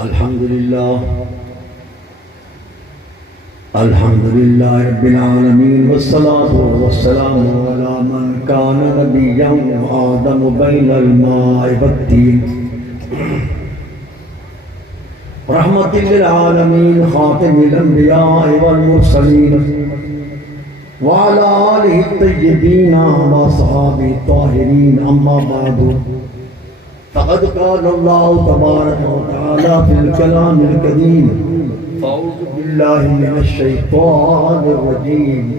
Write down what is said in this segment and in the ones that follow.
الحمدللہ رب العالمین والصلاة والسلام علی من کان نبیا آدم بین الماء والتین رحمت للعالمین خاتم الانبیاء والمرسلین وعلى آلہ الطیبین واصحابہ الطاہرین اما بعد فقد قال اللہ تبارک وتعالی فی الکلام القدیم فاعوذ باللہ من الشیطان الرجیم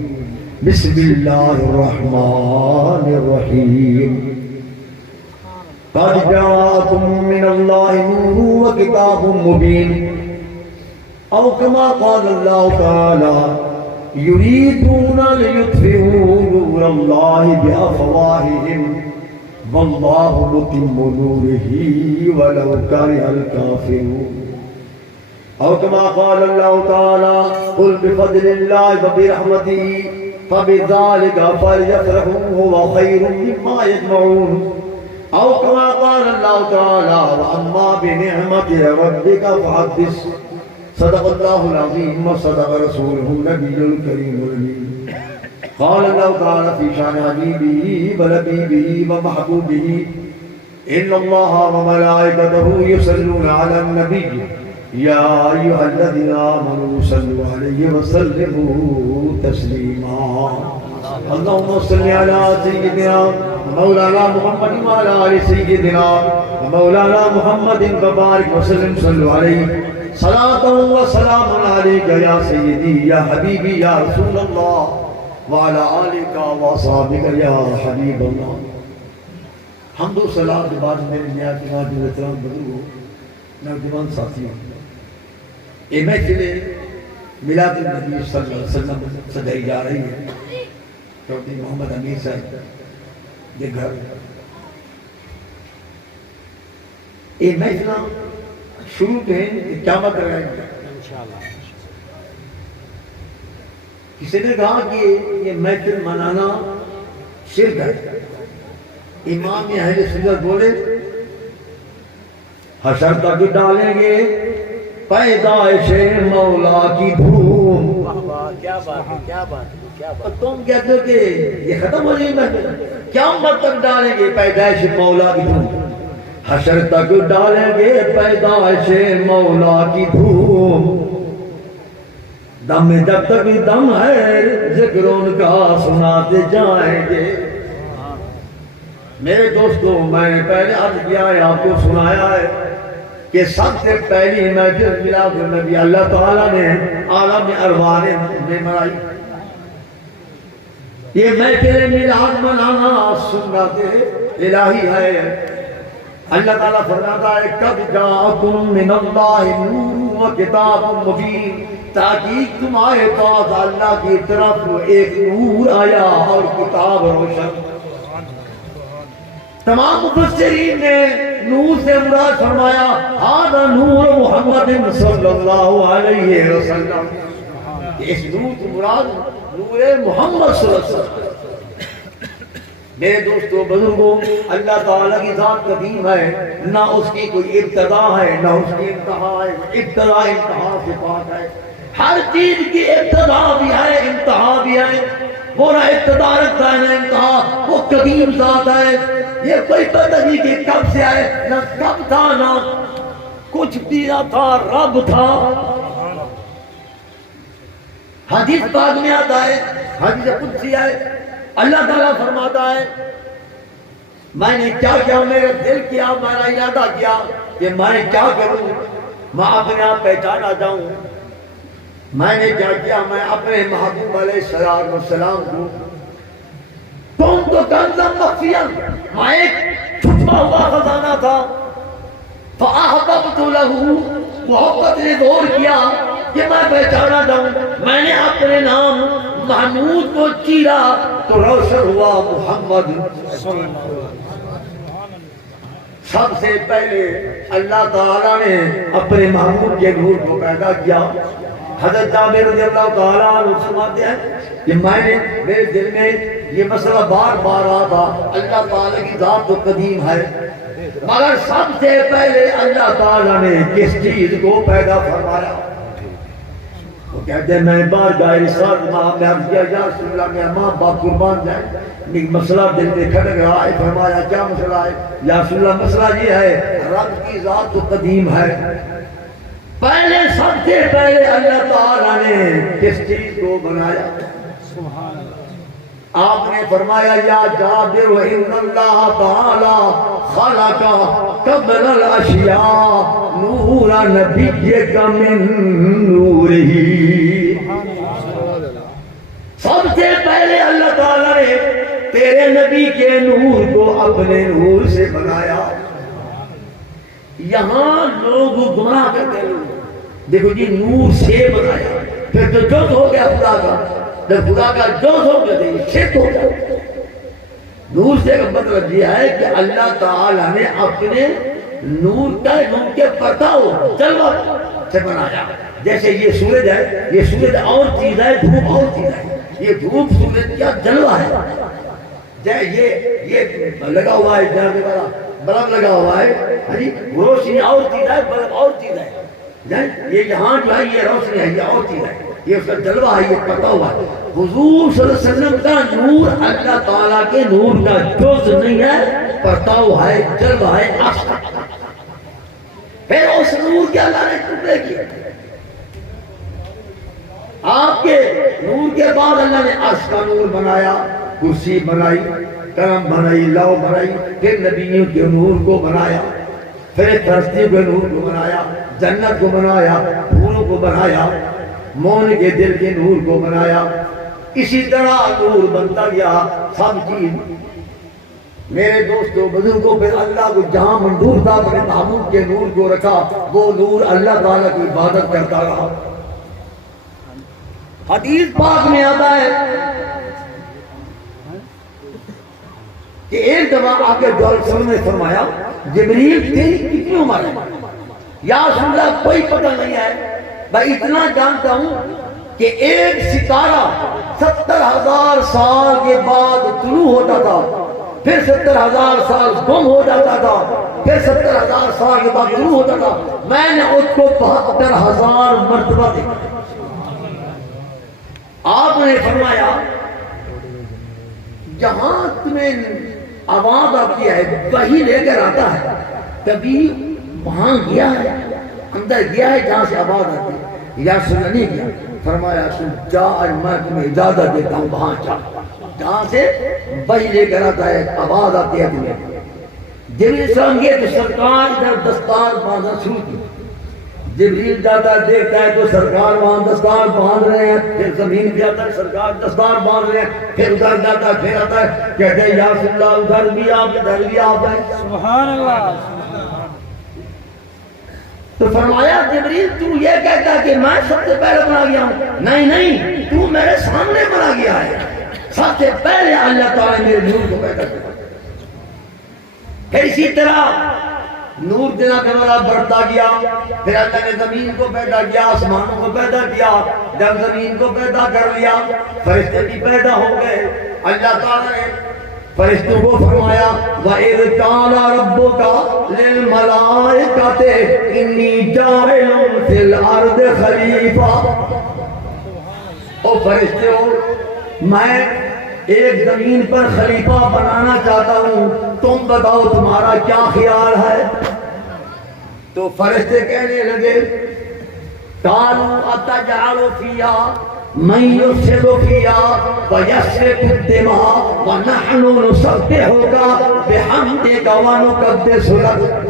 بسم اللہ الرحمن الرحیم قد جاءکم من اللہ نور وکتاب مبین او کما قال اللہ تعالی یریدون لیطفئوا نور اللہ بافواہہم واللہ متم نورہ ولو کرہ الکافرون او کما قال اللہ تعالی قل بفضل اللہ وبرحمتہ فبذلک فلیفرحوا هو خیر مما یجمعون او کما قال اللہ تعالی واما بنعمت ربک فحدث صدق اللہ العظیم وصدق رسولہ النبی الکریم الامین قال اللہ تعالی فی شان حبیبہ ولبیبہ ومحبوبہ ان اللہ وملائکتہ یصلون علی النبی یا ایھا الذین آمنوا صلوا علیہ وسلموا تسلیما اللہم صل علی سیدنا مولانا محمد وعلی آل سیدنا مولانا محمد وبارک وسلم صلوا علیہ صلاۃ و سلام علیک یا سیدی یا حبیبی یا رسول اللہ وعلی آلک واصحابک یا حبیب اللہ. حمد و سلام کے بعد میرے نیا کے بعد احترام بزرگوں نوجوان ساتھیوں، یہ محفل میلاد النبی صلی اللہ علیہ وسلم سجائی جا رہی ہے چودھری محمد امیر صاحب کے گھر. یہ محفل شروع پہ قیامت رہے گا انشاءاللہ. کسی نے کہا کہ یہ محفل منانا شرک ہے. امام اہل سنت بولے حشر تک ڈالیں گے پیدائش مولا کی دھوم. کیا بات ہے، کیا بات ہے، کیا بات. تم کہتے ہو کہ یہ ختم ہو جائے گا، قیامت تک ڈالیں گے پیدائش مولا کی دھوم. حشر تک ڈالیں گے پیدائش مولا کی دھوم. دم جب تک دم ہے ذکر ان کا سناتے جائیں گے. میرے دوستو، میں نے پہلے عرض کیا ہے، آپ کو سنایا ہے کہ سب سے پہلی محفل میلاد النبی اللہ تعالیٰ نے عالم ارواح میں منائی. یہ محفل میلاد منانا سنت الہی ہے. اللہ تعالیٰ فرماتا ہے قد جاءکم من اللہ نور و کتاب مبین، تاکہ تمہارے پاس اللہ کی طرف ایک نور آیا اور کتاب روشن. تمام مفسرین نے نور سے مراد فرمایا ھذا نور محمد صلی اللہ علیہ وسلم. اس نور سے مراد نور محمد صلی اللہ علیہ وسلم. میرے دوستو بزرگوں، اللہ تعالیٰ کی ذات قدیم ہے، نہ اس کی کوئی ابتدا ہے نہ اس کی انتہا ہے. ابتدا انتہا سے پاک ہے. ہر چیز کی ابتدا بھی ہے انتہا بھی ہے. وہ نہ ابتدا رکھتا ہے نہ انتہا. وہ قدیم ذات ہے. یہ کوئی پتہ نہیں کہ کب سے آئے، نہ کب تھا نہ کچھ بھی نہ تھا، رب تھا. حدیث پاک میں آتا ہے، حدیث قدسی ہے، اللہ تعالیٰ فرماتا ہے میں نے کیا کیا، میرا دل کیا، میرا ارادہ کیا کہ میں کیا کروں، میں اپنے آپ پہچانا جاؤں. میں نے کیا کیا، میں اپنے محبوب علیہ السلام کو تم تو کنزم مخفیاں، میں ایک چھپا ہوا خزانہ تھا. فَأَحْبَبْتُ لَهُ، محبت نے دور کیا کہ میں پہچانا جاؤں. میں نے اپنے نام محمود کو چیرا تو روشن ہوا محمد. سب سے پہلے اللہ تعالیٰ نے اپنے محمود کے نور کو پیدا کیا. حضرت جابر رضی اللہ تعالیٰ عنہ فرماتے ہیں کہ میں نے میرے دل میں یہ مسئلہ بار بار آ تھا. اللہ تعالیٰ کی ذات تو قدیم ہے، مگر سب سے پہلے اللہ تعالیٰ نے کس چیز کو پیدا فرمایا؟ وہ کہتے ہیں میں بارگاہ رسالت میں عرض کیا یا رسول اللہ میرا ماں باپ قربان جائیں، ایک مسئلہ دل میں کھٹک رہا ہے۔ فرمایا کیا مسئلہ ہے؟ یا رسول اللہ مسئلہ یہ ہے رب کی ذات تو قدیم ہے، پہلے سب سے پہلے اللہ تعالیٰ نے کس چیز کو بنایا؟ آپ نے فرمایا یا جابر ان اللہ تعالی خلق قبل الاشیاء نور نبیک من نورہ۔ سب سے پہلے اللہ تعالیٰ نے تیرے نبی کے نور کو اپنے نور سے بنایا۔ یہاں لوگ گمراہ کرتے ہیں، دیکھو جی نور سے بنایا، پھر تو جز ہو گیا خدا کا، جب خدا کا جز ہو گیا تو شرک ہو گیا۔ نور سے کا مطلب یہ ہے کہ اللہ تعالیٰ نے اپنے نور کا نور کے پرتاؤ جلوہ سے بنایا۔ جیسے یہ سورج ہے، یہ سورج اور چیز ہے، دھوپ اور چیز ہے، یہ دھوپ سورج کا جلوہ ہے۔ یہ لگا ہوا ہے جانے والا بلب لگا ہوا ہے، روشنی اور چیز ہے، بلب اور چیز ہے۔ یہ یہاں جو ہے یہ روشنی ہے، یہ اور چیز ہے، یہ اس کا جلوہ ہے، یہ پتا ہوا ہے۔ حضور صلی اللہ علیہ وسلم کا نور اللہ تعالیٰ کے نور کا جز نہیں ہے، پرتاؤ ہے، جلوہ ہے، عرش ہے۔ پھر اس نور کے اللہ نے ٹکڑے کیے، آپ کے نور کے بعد اللہ نے عرش کا نور بنایا، کرسی بنائی، قلم بنائی، لو بنائی، پھر نبیوں کے نور کو بنایا، پھر فرشتوں کے نور کو بنایا، جنت کو بنایا، پھولوں کو بنایا، مومن کے دل کے نور کو بنایا۔ اسی طرح نور بنتا گیا سب چیز۔ میرے دوستوں بزرگوں پہ اللہ کو جہاں منظور تھا اپنے محبوب کے نور کو رکھا، وہ نور اللہ تعالیٰ کی عبادت کرتا رہا۔ حدیث پاک میں آتا ہے کہ ایک دفعہ آپ کے دور سلم نے فرمایا جبریل تیری کتنی عمر ہے؟ یا رسول اللہ کوئی پتہ نہیں ہے، میں اتنا جانتا ہوں کہ ایک ستارہ 70,000 سال کے بعد طلوع ہوتا تھا، پھر 70,000 سال گم ہو جاتا تھا، پھر 70,000 سال کے بعد طلوع ہوتا تھا۔ میں نے اس کو 72,000 مرتبہ دیکھا۔ آپ نے فرمایا جہاں تمہیں آواز آتی ہے وہی لے کر آتا ہے، کبھی وہاں گیا ہے، اندر گیا ہے جہاں سے آواز آتی ہے؟ یا سن نہیں گیا؟ فرمایا تم جا، میں تمہیں اجازت دیتا ہوں وہاں جا، جہاں سے وہی لے کر آتا ہے، آواز آتی ہے تمہیں۔ جبریل السلام گئے تو سرکار ادھر دستار باندھنا شروع کی۔ جبریل جاتا دیکھتا ہے تو سرکار وہاں دستار باندھ رہے ہیں، پھر زمین پہ آتا ہے سرکار دستار باندھ رہے ہیں، پھر ادھر جاتا ہے، پھر آتا ہے، کہتے ہیں یا رسول اللہ ادھر بھی آپ ادھر بھی آپ ہیں۔ سبحان اللہ۔ تو فرمایا جبریل تو یہ کہتا ہے کہ میں سب سے پہلے بنا گیا ہوں؟ نہیں نہیں، تو میرے سامنے بنا گیا ہے، سب سے پہلے اللہ تعالیٰ نے میرے نور کو پیدا کیا۔ پھر اسی طرح نور دینا کے والا بڑھتا گیا، پھر اللہ نے زمین کو پیدا کیا، آسمانوں کو پیدا کیا۔ جب زمین کو پیدا کر لیا فرشتے بھی پیدا ہو گئے۔ اللہ تعالیٰ نے فرشتوں کو فرمایا وَإِذْ قَالَ رَبُّكَ لِلْمَلَائِكَةِ إِنِّي جَاعِلٌ فِي الْأَرْضِ خَلِيفَةً۔ او فرشتوں، میں ایک زمین پر خلیفہ بنانا چاہتا ہوں، تم بتاؤ تمہارا کیا خیال ہے؟ تو فرشتے کہنے لگے قَالُوا أَتَجْعَلُ فِيهَا مَن يُفْسِدُ فِيهَا وَيَسْفِكُ الدِّمَاءَ وَنَحْنُ نُسَبِّحُكَ بِحَمْدِكَ وَنُقَدِّسُ لَكَ۔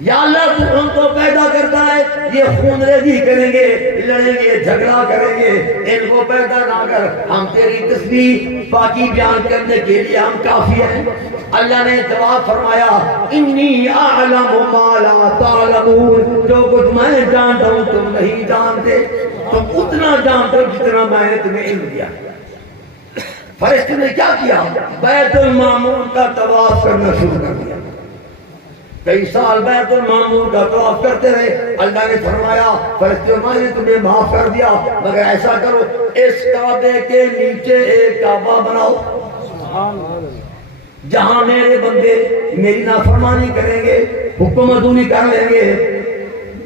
یا اللہ تو ان کو پیدا کرتا ہے، یہ خون ریزی کریں گے، لڑیں گے، جھگڑا کریں گے، ان کو پیدا نہ کر، ہم تیری تسبیح پاکی بیان کرنے کے لیے ہم کافی ہیں۔ اللہ نے جواب فرمایا انی اعلم ما لا تعلمون، جو کچھ میں جانتا ہوں تم نہیں جانتے، تم اتنا جانتے ہو جتنا میں نے تمہیں علم دیا۔ فرشتے نے کیا کیا؟ بیت المعمور کا طواف کرنا شروع کر دیا۔ کئی سال بیت المعمور کا طواف کرتے رہے۔ اللہ نے فرمایا فرشتوں میں نے تمہیں معاف کر دیا، مگر ایسا کرو اس کعبے کے نیچے ایک کعبہ بناؤ۔ جہاں میرے بندے میری نافرمانی کریں گے، حکم ادونی کر لیں گے،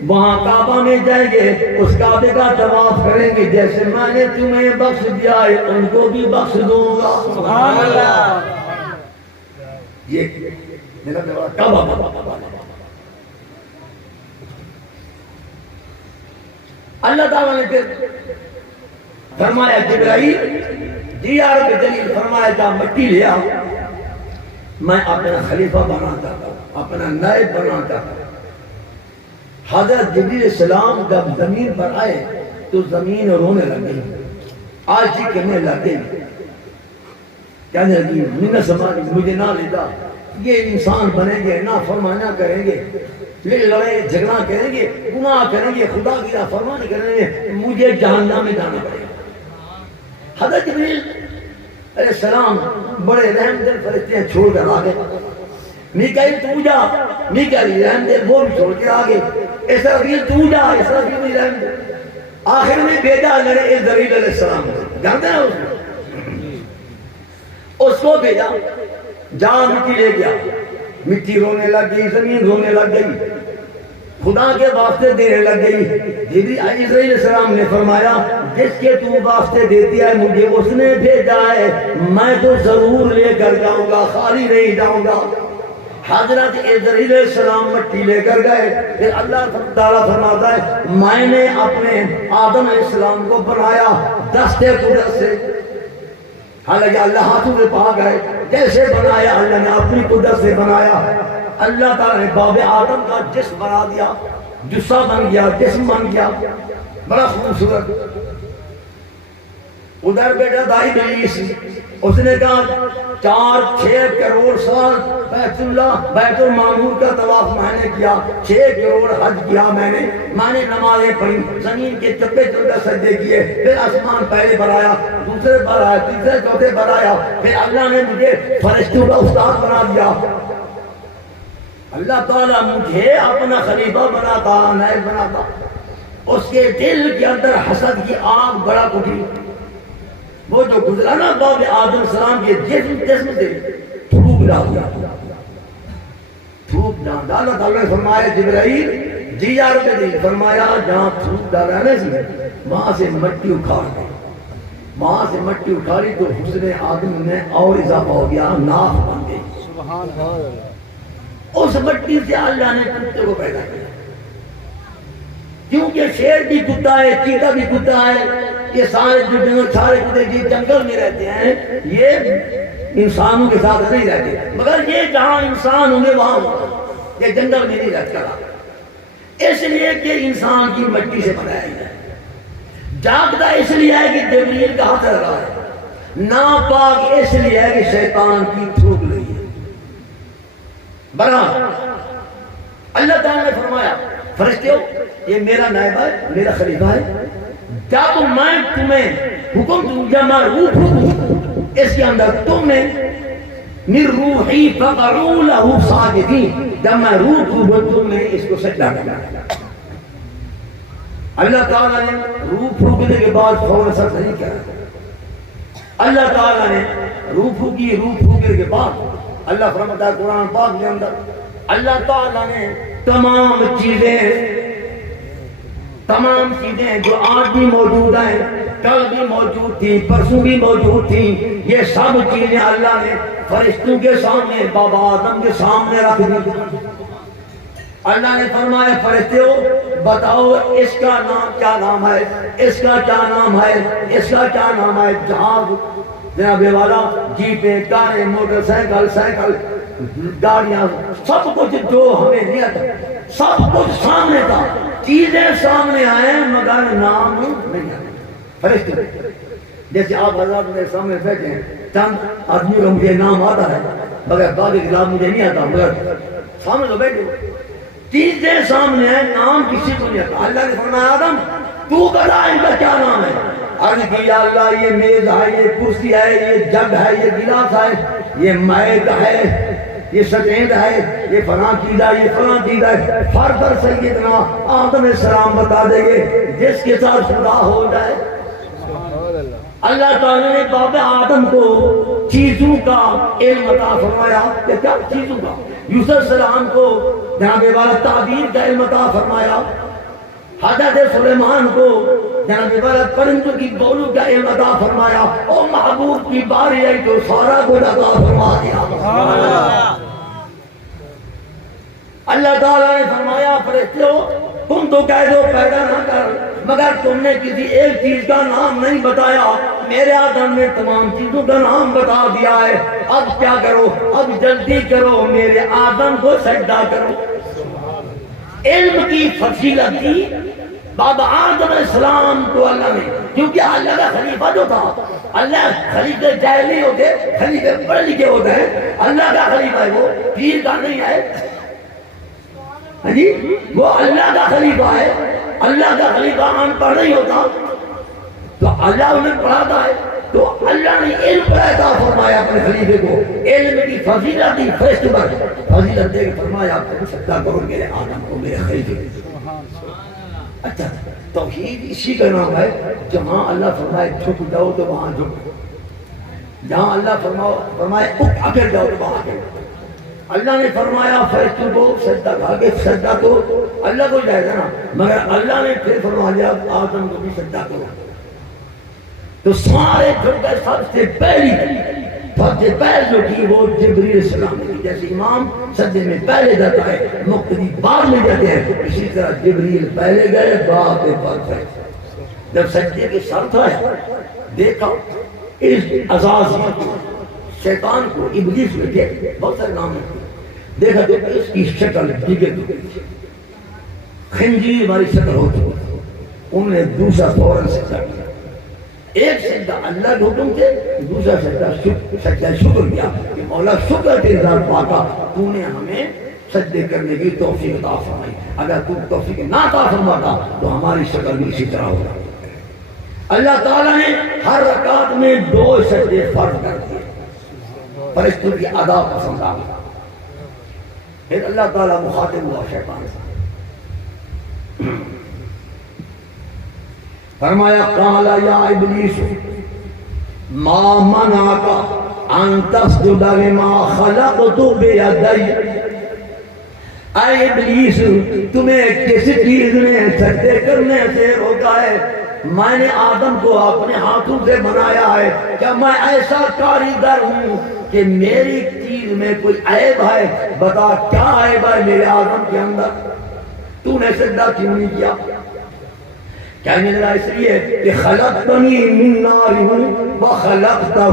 وہاں کعبہ میں جائیں گے، اس کعبے کا طواف کریں گے، جیسے میں نے تمہیں بخش دیا ہے ان کو بھی بخش دوں گا۔ سبحان اللہ۔ یہ میرا کعبہ اللہ تعالیٰ نے پھر فرمایا جبرائیل جی یا رب جلیل، فرمایا جا مٹی لیا، میں اپنا خلیفہ بناتا ہوں، اپنا نائب بناتا ہوں۔ حضرت جبریل السلام جب زمین پر آئے تو زمین رونے لگی، آج جی کہنے لگے، کہنے لگی من سماج مجھے نہ لیتا، یہ انسان بنیں گے، نافرمانیاں کریں گے، لڑائی جھگڑا کریں گے، گناہ کریں گے، خدا کی نافرمانی کریں گے، مجھے جہنم میں جانا پڑے گا۔ حضرت جبریل علیہ السلام بڑے رحم دل فرشتے ہیں، چھوڑ کر آگے۔ میکائیل تو جا، میکائیل رحم دل، وہ بھی چھوڑ کے آگے۔ اسرافیل تو جا، اسرافیل بھی رحم دل۔ آخر میں بھیجا لڑے اسرائیل علیہ السلام، جانتے ہیں اس کو بھیجا، جا مٹی لے گیا، مٹی رونے لگ گئی، زمین رونے لگ گئی، خدا کے واسطے دینے لگ گئی۔ جبریل علیہ السلام نے فرمایا جس کے تو واسطے دیتی ہے مجھے اس نے بھیجا ہے، میں تو ضرور لے کر جاؤں گا، خالی نہیں جاؤں گا۔ حضرت اسرائیل علیہ السلام مٹی لے کر گئے، پھر اللہ تعالیٰ فرماتا ہے میں نے اپنے آدم علیہ السلام کو بنایا دستے قدرت سے، حالانکہ اللہ ہاتھوں سے پاک ہے، جیسے بنایا اللہ نے اپنی قدرت سے بنایا۔ اللہ تعالیٰ نے باب آدم کا جسم بنا دیا، جسہ بن گیا، جسم بن گیا، بڑا خوبصورت۔ ادھر بیٹا دائی ابلیس، اس نے کہا 4-6 کروڑ سال بیت المعمور کا طواف میں نے کیا، 6 کروڑ حج کیا میں نے نمازیں پڑھی، زمین کے چپے چپے سجدے کیے، پھر آسمان پہلے بنایا، دوسرے بنایا، تیسرے چوتھے بنایا، پھر اللہ نے مجھے فرشتوں کا استاد بنا دیا۔ اللہ تعالیٰ مجھے اپنا خلیفہ بناتا، نائب بناتا، اس کے دل کے اندر حسد کی آگ بڑا اٹھی۔ وہ جو گزرا نا باب آدم السلام کے جسم سے تھوک ڈال دیا، تھوک ڈال۔ اللہ تعالیٰ نے فرمایا جبرائیل جی یا رب جلیل، فرمایا جہاں تھوک ڈالا نا سی وہاں سے مٹی اکھاڑ گئی، وہاں سے مٹی اکھاڑی تو حسن آدم میں اور اضافہ ہو گیا، ناف بن گئی۔ سبحان اللہ۔ اس مٹی سے اللہ نے کتے کو پیدا کیا، کیونکہ شیر بھی کتا ہے، چیتا بھی کتا ہے، یہ سارے کتے جنگل میں رہتے ہیں، یہ انسانوں کے ساتھ نہیں رہتے، مگر یہ جہاں انسان ہوں گے وہاں ہوگا، یہ جنگل میں نہیں رہتا، اس لیے کہ انسان کی مٹی سے بنایا ہے۔ جاگتا اس لیے ہے کہ جبریل کا ہاتھ لگا ہے، ناپاک اس لیے ہے کہ شیطان کی تھوک لگی ہے۔ برحال اللہ تعالیٰ نے فرمایا فرشتوں یہ میرا نائب ہے، میرا خلیفہ ہے، جب میں تمہیں حکم دوں یا میں روح ہوں اس کے اندر تم نے من روحی فقعوا له ساجدین، جب میں روح دوں تم نے اس کو سجدہ کرنا۔ اللہ تعالیٰ نے روح پھونکنے کے بعد فوراً سجدہ نہیں کیا، اللہ تعالیٰ نے روح پھونکنے کے بعد اللہ فرماتا ہے قرآن پاک کے اندر، اللہ تعالیٰ نے تمام چیزیں جو آج بھی موجود ہیں، کل بھی موجود تھی، پرسوں بھی موجود تھی، یہ سب چیزیں اللہ نے فرشتوں کے سامنے، بابا آدم کے سامنے رکھ دی۔ اللہ نے فرمایا فرشتوں بتاؤ اس کا نام کیا نام ہے، اس کا کیا نام ہے، اس کا کیا نام ہے۔ جہاز جناب والا، جیپیں، کاریں، موٹر سائیکل، گاڑیاں، سب کچھ جو ہمیں دیا تھا سب کچھ سامنے تھا، چیزیں سامنے آئے مگر نام نہیں آئے۔ فرشتے جیسے آپ حضرات میرے سامنے بیٹھے ہیں، چند آدمی کا مجھے نام آتا ہے مگر باقی کتاب مجھے نہیں آتا، مگر سامنے تو بیٹھے چیزیں سامنے ہیں، نام کسی کو نہیں آتا۔ اللہ نے فرمایا آدم تو بتا ان کا کیا نام ہے۔ عرض کی یا اللہ یہ میز ہے، یہ کرسی ہے، یہ جگ ہے، یہ گلاس ہے، یہ میز ہے، یہ سجید ہے، یہ فلاں چیز ہے، یہ فلاں چیز ہے۔ فردر سیدنا آدم علیہ السلام بتا دیں گے جس کے ساتھ خدا ہو جائے۔ اللہ تعالیٰ نے باب آدم کو چیزوں کا علم عطا فرمایا. کیا چیزوں کا؟ یوسف السلام کو جناب والا تعبیر کا علم عطا فرمایا. حضرت سلیمان کو جناب والا پرندوں کی بولوں کا علم عطا فرمایا. اور محبوب کی باری آئی تو سارا کچھ عطا فرما دیا. اللہ تعالیٰ نے فرمایا فرشتوں تم تو کہہ دو پیدا نہ کر، مگر تم نے کسی ایک چیز کا نام نہیں بتایا. میرے آدم نے تمام چیزوں کا نام بتا دیا ہے. اب کیا کرو؟ اب جلدی کرو، میرے آدم کو سجدہ کرو. علم کی فضیلت دی بابا آدم علیہ السلام کو اللہ نے، کیونکہ اللہ کا خلیفہ جو تھا، اللہ خلیفہ جاہل نہیں ہوتے، خلیفہ پڑھ لکھے ہوتے ہیں. اللہ کا خلیفہ ہے، وہ پیر کا نہیں ہے جی، وہ اللہ کا خلیفہ ہے. اللہ کا خلیفہ ان پڑھ نہیں ہوتا تو اللہ انہیں پڑھاتا ہے. تو اللہ نے علم پر عطا فرمایا اپنے خلیفے کو. علم کی فضیلت دی، فرشتوں پر فضیلت دے کے فرمایا تم سجدہ کرو میرے آدم کو، میرے خلیفے کو. اچھا توحید اسی کا نام ہے جہاں اللہ فرمائے جھک جاؤ تو وہاں جھک، جہاں اللہ فرمائے اگر جاؤ تو وہاں جاؤ. اللہ نے فرمایا فرشتوں کو سجدہ کہا کہ سجدہ تو اللہ کو جائے گا نا، مگر اللہ نے پھر فرما دیا آدم کو بھی سجدہ کرو. تو سارے جھک گئے. سب سے پہل جو کی وہ جبریل السلام نے کی. جیسے امام سجدے میں پہلے جاتا ہے، مقتدی بعد میں جاتے ہیں، اسی طرح جبریل پہلے گئے بعد میں. جب سجدے کے سر تھا دیکھا اس عزازیل کو، شیطان کو، ابلیس میں دیکھ بہت سارے نام ہیں، دیکھا تو اس کی شکل دیگر خنجیر والی شکل ہوتی. انہوں نے دوسرا فوراً سجدہ کیا. ایک سجدہ اللہ کے حکم سے، دوسرا سجدہ شکر کیا کہ مولا شکر کے ذات پاکا تو نے ہمیں سجدے کرنے کی توفیق عطا فرمائی. اگر تو توفیق نہ عطا فرماتا تو ہماری شکل بھی اسی طرح ہوگا. اللہ تعالیٰ نے ہر رکعت میں 2 سجدے فرض کر دیے. فرشتوں کی ادا پسند آ گئی. پھر اللہ تعالیٰ مخاطب ہوا شیطان سے، فرمایا قال یا ابلیس ما منعک ان تسجد لما خلقت بیدی. اے ابلیس تمہیں کس چیز نے سجدے کرنے سے روکا ہے؟ میں نے آدم کو اپنے ہاتھوں سے بنایا ہے. کیا میں ایسا کاریگر ہوں کہ میری چیز میں کوئی عیب ہے؟ بتا کیا عیب ہے میرے آدم کے اندر؟ تو نے سجدہ کیوں نہیں کیا؟ کہنے لگا اس لیے کہ خلقتنی من نار وخلقتہ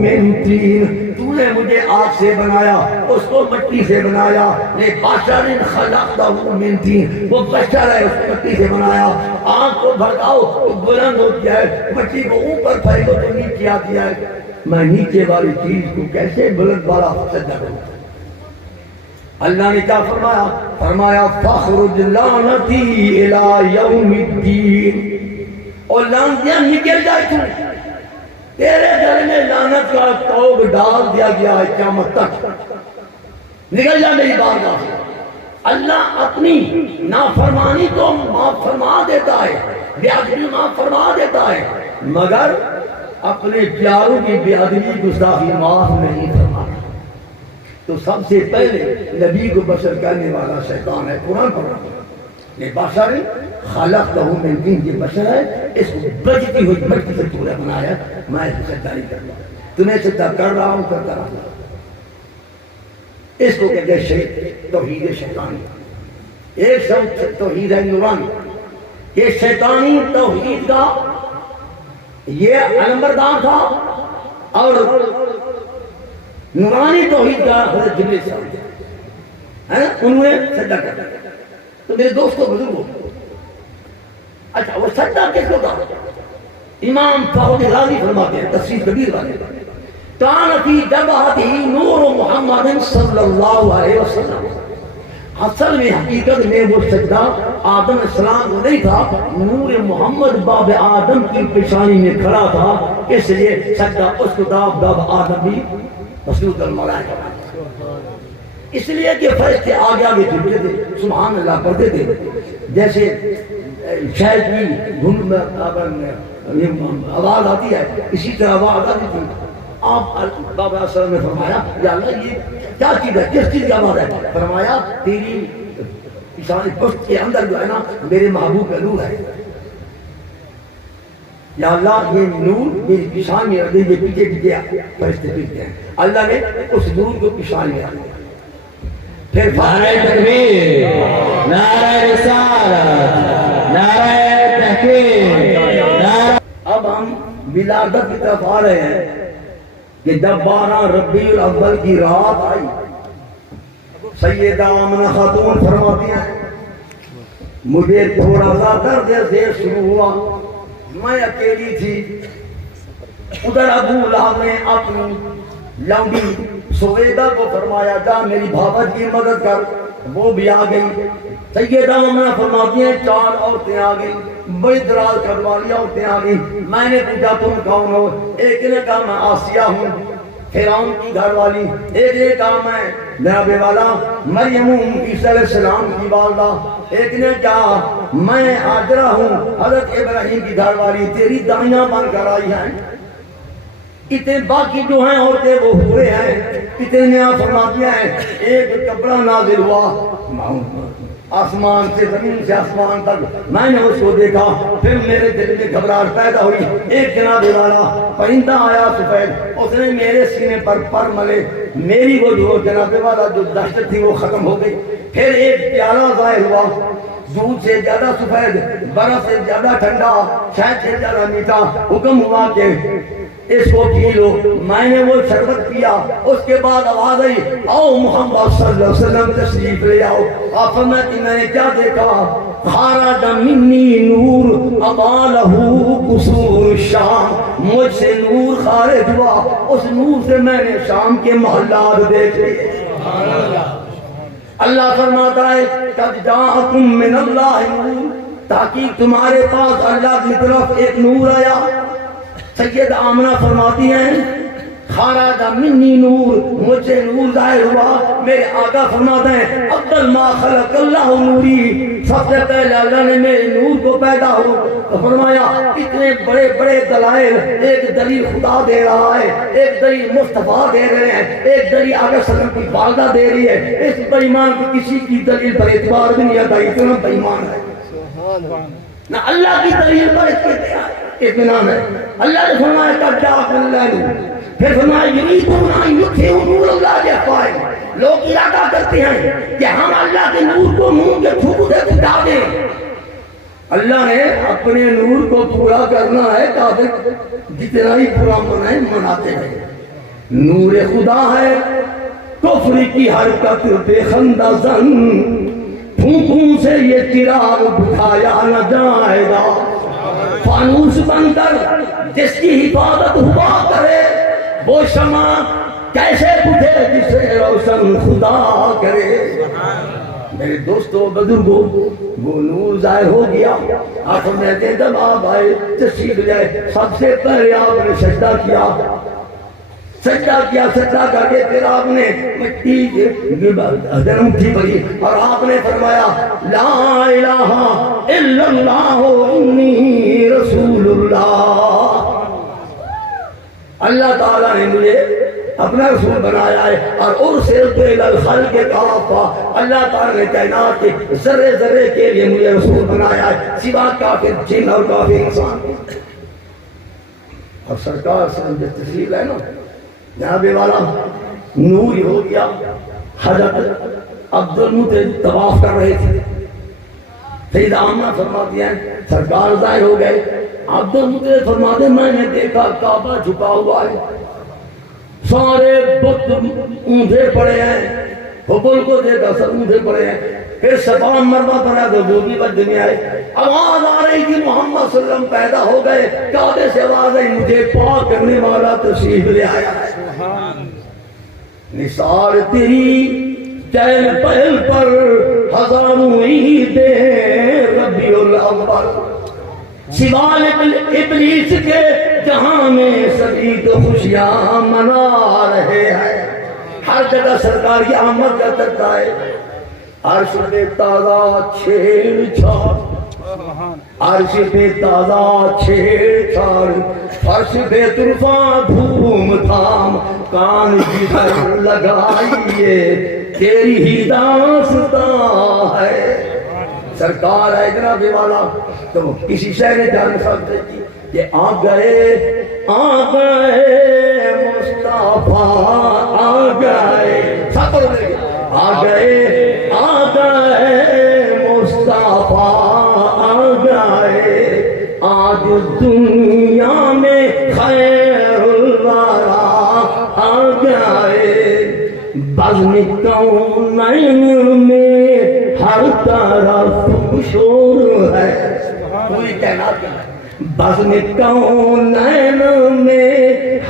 من طین. تو نے مجھے آگ سے بنایا، اس کو مٹی سے بنایا. بشر خلقتہ من طین، وہ بشر ہے، اس کو مٹی سے بنایا. آگ کو بھڑکاؤ تو بلند ہوتی ہے، مٹی کو اوپر پھینکو تو نیچے آتی ہے. میں نیچے والی چیز کو کیسے بلند والا سجدہ کروں؟ اللہ نے کیا فرمایا؟ فرمایا فخرج لعنتی الی یوم الدین. اور لعنتیاں نکل جائے تو تیرے گھر میں لعنت کا توغ ڈال دیا گیا ہے قیامت تک. نکل جا میری بارگاہ سے. اللہ اپنی نافرمانی تو معاف فرما دیتا ہے، بے ادبی معاف فرما دیتا ہے، مگر اپنے پیاروں کی بے ادبی گستاخی معاف نہیں فرماتا. تو سب سے پہلے نبی کو بشر کہنے والا شیطان ہے. قرآن پڑھا بشر خلقتہ من طین، یہ بشر ہے، اس کو بجتی ہوئی مٹی سے تو نے بنایا. میں اس کو سجدہ نہیں کرتا، تمہیں سجدہ کر رہا ہوں، کرتا رہا ہوں. اس کو کہتے ہیں توحید شیطانی. ایک سب توحید ہے نورانی. یہ شیطانی توحید کا یہ علمبردار تھا، اور نورانی توحید کا حضرت جبریل صاحب ہے، انہوں نے سجدہ کر. تو میرے دوستوں بزرگوں، اچھا وہ سجدہ کس کو کہا؟ امام فخر رازی فرماتے ہیں تفسیر کبیر والے، کان فی جبہتہ نور محمد صلی اللہ علیہ وسلم. اصل میں حقیقت میں وہ سجدہ آدم علیہ السلام کو نہیں تھا، نور محمد باب آدم کی پیشانی میں کھڑا تھا. اس لیے سجدہ اس کو باب آدم بھی مسجود الملائکہ. اس لیے کہ فرشتے آگے آگے جھکتے تھے، سبحان اللہ پڑھتے تھے. جیسے شہد کی دھن میں آواز آتی ہے، اسی طرح آواز آتی تھی. آپ بابا صاحب نے فرمایا یا اللہ یہ کیا چیز ہے, کس چیز کا نور ہے؟ فرمایا تیری پیشانی پشت کے اندر جو ہے نا میرے محبوب کا نور ہے. یا اللہ یہ نور میری پیشانی میں رکھ, یہ پیچھے پیچھے فرشتے پھرتے ہیں. اللہ نے اس نور کو پیشانی میں رکھ دیا. پھر نعرہ تکبیر, نعرہ رسالت, نعرہ تحقیق. اب ہم ولادت کی طرف آ رہے ہیں کہ جب 12 ربیع الاول کی رات آئی, سیدہ آمنہ خاتون فرماتی ہیں مجھے تھوڑا سا درد ذیل شروع ہوا, میں اکیلی تھی. ادھر ابو لہب نے اپنی لونڈی سویدہ کو فرمایا جا میری بھابت کی مدد کر, وہ بھی آ گئی. سیدہ آمنہ فرماتی ہیں 4 عورتیں آ گئی, بڑی دراز کر والی عورتیں آ گئی. میں نے پوچھا تم کون ہو؟ ایک نے کہا میں آسیہ ہوں فرعون کی گھر والی, ایک نے کہا میں جناب والا مریم عیسیٰ علیہ السلام کی والدہ, ایک نے کہا میں ہاجرہ ہوں حضرت ابراہیم کی گھر والی, تیری دائیاں بن کر آئی ہیں. اتنے باقی جو ہیں عورتیں وہ ہوئے ہیں. اتنے فرماتی ہیں ایک کپڑا نازل ہوا آسمان سے, زمین سے آسمان تک, میں نے اس کو دیکھا. پھر میرے دل میں گھبراہٹ پیدا ہوئی. ایک جناب والا پرندہ آیا سفید, اس نے میرے سینے پر ملے, میری وہ جو جناب والا جو دہشت تھی وہ ختم ہو گئی. پھر ایک پیالہ ظاہر ہوا, دودھ سے زیادہ سفید, برف سے زیادہ ٹھنڈا, شہد سے زیادہ میٹھا. حکم ہوا کہ اس کو پی لو. میں نے وہ شربت پیا. اس کے بعد آواز آئی آؤ محمد صلی اللہ علیہ وسلم تشریف لے آؤ. آپ فرماتے میں نے کیا دیکھا؟ خارج منی نور اضاءہ قصور الشام, مجھ سے نور خارج ہوا, اس نور سے میں نے شام کے محلات دیکھ لیے. اللہ فرماتا ہے قد جاءکم من اللہ نور, تاکہ تمہارے پاس اللہ کی طرف ایک نور آیا. سید آمنہ فرماتی ہیں خارج منی نور, مجھ سے نور ظاہر ہوا. میرے آقا فرماتے ہیں اول ما خلق اللہ نوری, سب سے پہلے اللہ نے میرے نور کو پیدا ہو. تو فرمایا اتنے بڑے بڑے دلائل, ایک دلیل خدا دے رہا ہے, ایک دلیل مصطفیٰ دے رہے ہیں, ایک دلیل آقا صلی اللہ علیہ وسلم کی والدہ دے رہی ہے. اس بےایمان کی کسی کی دلیل پر اعتبار بھی نہیں آتا, اتنا بےایمان ہے. نہ اللہ کی دلیل پر اطمینان ہے. اللہ نے فرمایا قد جاءکم اللہ نور, پھر فرمایا یریدون ان یطفئوا نور اللہ بافواہہم, لوگ ارادہ کرتے ہیں کہ ہم اللہ کے نور کو منہ کے تھوک سے بجھا دیں. اللہ نے اپنے نور کو پورا کرنا ہے, کافر جتنا ہی پورا منائے مناتے ہیں. نور خدا ہے کفر کی حرکت بے خندہ زن, پھونکوں سے یہ چراغ بجھایا نہ جائے گا. فانوس بن کر جس کی حفاظت ہوا کرے, وہ شمع کیسے بجھے جسے روشن خدا کرے. میرے دوستو بزرگوں, وہ نور ظاہر ہو گیا. آپ فرماتے ہیں جب آپ آئے تشریف لائے, سب سے پہلے آپ نے سجدہ کیا. سجدہ کر کے پھر آپ نے مٹی اٹھی پڑی اور آپ نے فرمایا لا الہ الا اللہ انی رسول اللہ. اللہ تعالیٰ نے مجھے اپنا رسول بنایا ہے, اور ارسلت الی الخلق کافہ, اللہ تعالیٰ نے کائنات کے ذرے ذرے کے لیے مجھے رسول بنایا ہے, سوا کافر جن اور کافر انسان. اور سرکار سے جو تشریف ہے نا جناب والا, نور ہی ہو گیا. حضرت عبد المطلب طواف کر رہے تھے. سیدہ آمنہ فرماتی ہیں سرکار ظاہر ہو گئے. عبد المطلب فرماتے ہیں میں نے دیکھا کعبہ جھکا ہوا ہے, سارے بت اونھے پڑے ہیں, حبل کو دیکھا سب اونھے پڑے ہیں. پھر صفا مروا پر آئے تو وہ بھی بد دنیا ہے. آواز آ رہی تھی محمد صلی اللہ علیہ وسلم پیدا ہو گئے. کعبے سے آواز آئی مجھے پاک کرنے والا تشریف لے آیا ہے. نثار تیری چہل پہل پر ہزاروں عیدیں ربیع الاول, سوال ابلیس کے جہاں میں سبھی تو خوشیاں منا رہے ہیں. ہر جگہ سرکار کی آمد کا چرچا ہے. عرش پہ تازہ چھیڑ چھاڑ, عرش پہ تازہ چھیڑ چھاڑ, فرش بے طرفا دھوم دھام کان جدھر لگائیے تیری ہی داستان ہے. سرکار ہے جناب والا تو کسی شہر نے جان سکتے تھی کہ آ گئے مصطفیٰ آ گئے آ گئے مصطفیٰ آ گئے آج دنیا میں خیر الورا آ گئے بزم کونین میں ہر طرف شور ہے پوری کائنات کے بزم کونین میں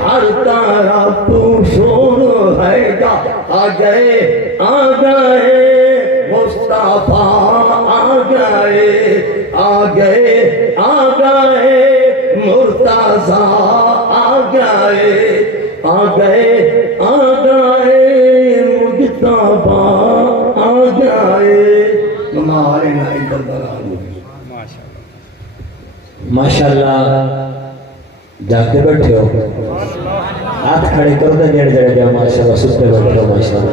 ہر طرف شور ہے گا آ گئے مصطفیٰ آ گئے مرتضیٰ آ گئے مجتبیٰ آ گئے. ہمارے نائب بندران ماشاءاللہ جا کے بیٹھے ہو ہاتھ کھڑے کر دیں جڑے جڑے ماشاءاللہ ستے بیٹھے ہو ماشاءاللہ.